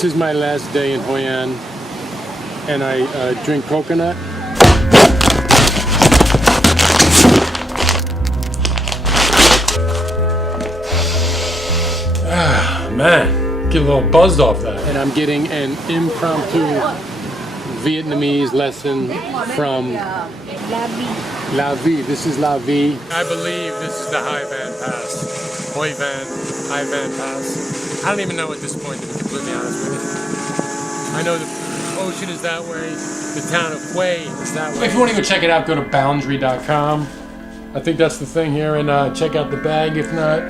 This is my last day in Hoi An, and I drink coconut. Man, get a little buzzed off that. And I'm getting an impromptu Vietnamese lesson from La Vie. This is La Vie. I believe this is the High Van Pass. Hoi Van, High Van Pass. I don't even know at this point, to be completely honest with you. I know the ocean is that way, the town of Hue is that way. If you want to go check it out, go to boundary.com. I think that's the thing here, and check out the bag if not.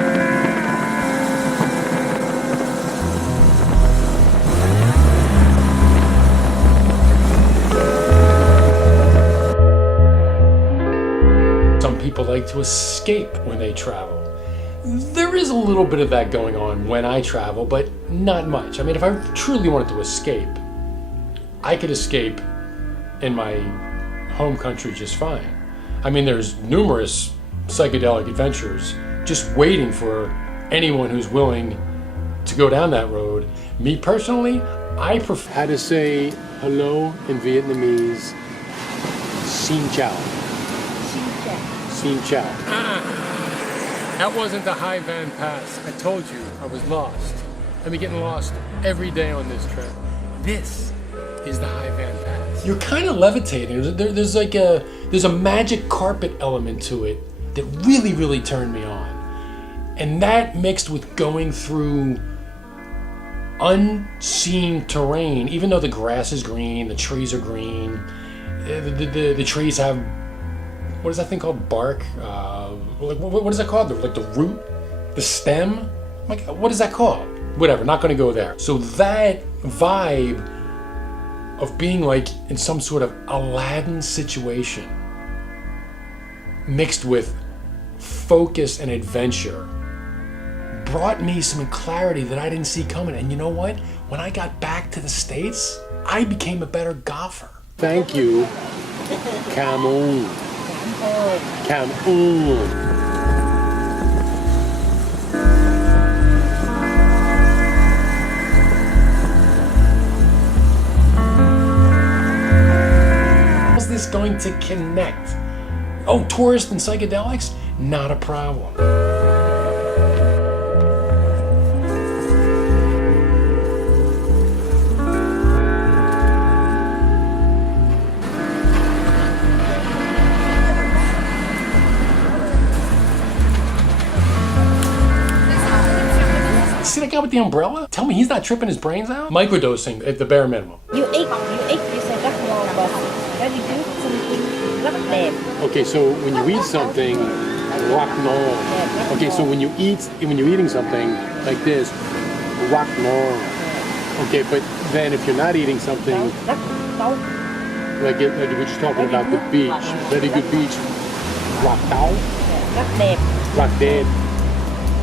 People like to escape when they travel. There is a little bit of that going on when I travel, but not much. I mean, if I truly wanted to escape, I could escape in my home country just fine. I mean, there's numerous psychedelic adventures just waiting for anyone who's willing to go down that road. Me personally, I prefer how to say hello in Vietnamese. Xin chào. Xin chào. That wasn't the High Van Pass. I told you I was lost. I've been getting lost every day on this trip. This is the High Van Pass. You're kind of levitating. There's a magic carpet element to it that really, really turned me on. And that mixed with going through unseen terrain, even though the grass is green, the trees are green, the trees have, what is that thing called? Bark? What is that called? Like the root? The stem? Like, what is that called? Whatever, not gonna go there. So that vibe of being like in some sort of Aladdin situation mixed with focus and adventure brought me some clarity that I didn't see coming. And you know what? When I got back to the States, I became a better golfer. Thank you. Come on. Come on. How's this going to connect? Oh, tourists and psychedelics? Not a problem. See that guy with the umbrella? Tell me he's not tripping his brains out? Microdosing at the bare minimum. You eat sẽ rất ngon và cái đi trước something rất đẹp. Okay, so when you eat something, rock no. Okay, so when you're eating something like this, rock no. Okay, but then if you're not eating something, Rất tốt. like we're just talking about the beach, very good beach, rock down, Rất đẹp. rock dead,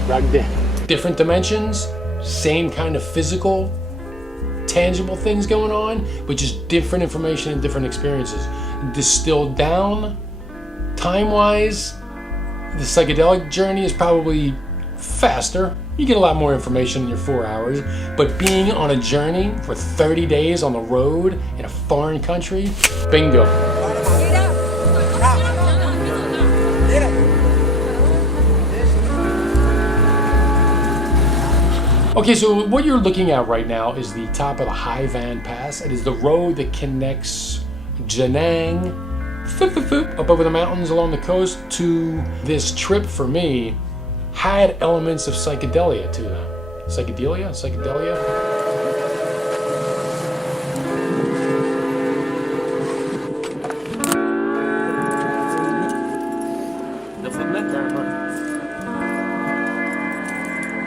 rock dead. Different dimensions, same kind of physical, tangible things going on, but just different information and different experiences. Distilled down, time-wise, the psychedelic journey is probably faster. You get a lot more information in your 4 hours, but being on a journey for 30 days on the road in a foreign country, bingo. Okay, so what you're looking at right now is the top of the High Van Pass. It is the road that connects Da Nang, up over the mountains along the coast, to this trip for me had elements of psychedelia to them. Psychedelia?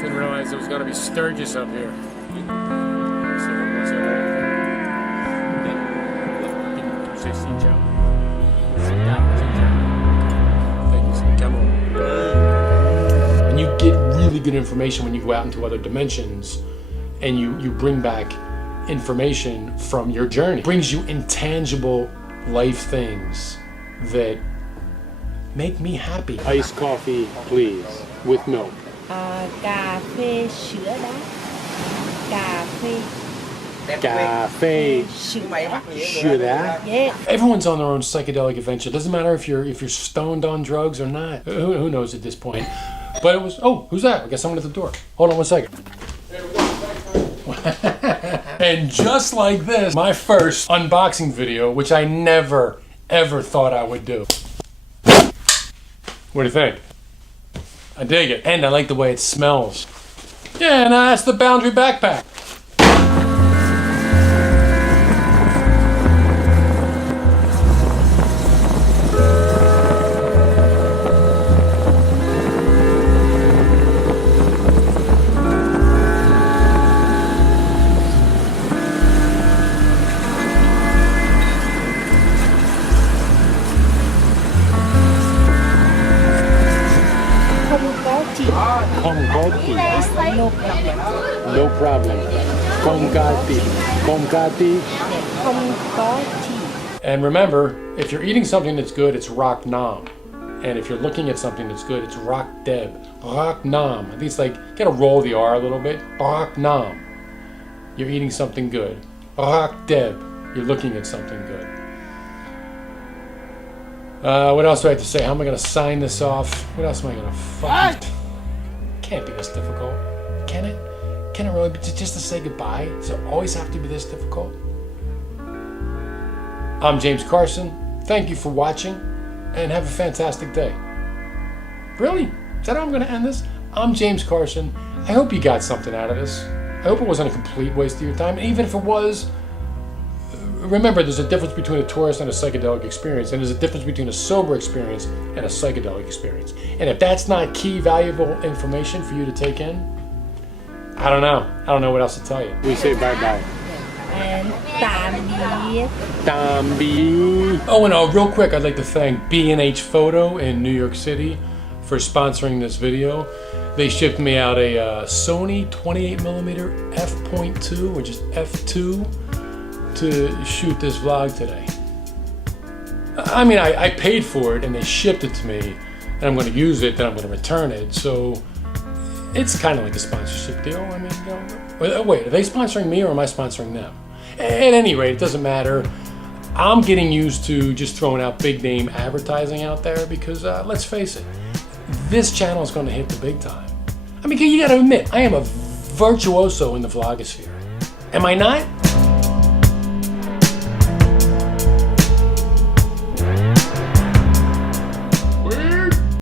Didn't realize there was gonna be Sturgis up here. And you get really good information when you go out into other dimensions and you bring back information from your journey. It brings you intangible life things that make me happy. Iced coffee, please, with milk. Cà phê sữa đá. Cà phê Cafe. Sugar. Yeah. Everyone's on their own psychedelic adventure. Doesn't matter if you're stoned on drugs or not. Who knows at this point? But it was. Oh, who's that? We got someone at the door. Hold on 1 second. And just like this, my first unboxing video, which I never ever thought I would do. What do you think? I dig it, and I like the way it smells. Yeah, and that's the Boundary backpack. Comcati. It's like no problem. No problem. Comcati. Comcati. Comcati. And remember, if you're eating something that's good, it's rock nam. And if you're looking at something that's good, it's rock deb. Rock nam. I think it's like, you gotta roll the R a little bit. Rock nam. You're eating something good. Rock deb. You're looking at something good. What else do I have to say? How am I gonna sign this off? What else am I gonna fucking... Can't be this difficult. Can it? Can it really be just to say goodbye? Does it always have to be this difficult? I'm James Carson. Thank you for watching and have a fantastic day. Really? Is that how I'm going to end this? I'm James Carson. I hope you got something out of this. I hope it wasn't a complete waste of your time. And even if it was, remember there's a difference between a tourist and a psychedelic experience, and there's a difference between a sober experience and a psychedelic experience. And if that's not key, valuable information for you to take in, I don't know. I don't know what else to tell you. We say bye-bye. And Tambi. Tambi. Oh, and real quick, I'd like to thank B&H Photo in New York City for sponsoring this video. They shipped me out a Sony 28mm f.2, which is f2, to shoot this vlog today. I mean, I paid for it and they shipped it to me, and I'm going to use it, then I'm going to return it. So it's kind of like a sponsorship deal. I mean, you know, wait, are they sponsoring me or am I sponsoring them? At any rate, it doesn't matter. I'm getting used to just throwing out big name advertising out there because let's face it, this channel is going to hit the big time. I mean, you got to admit, I am a virtuoso in the vlogosphere. Am I not?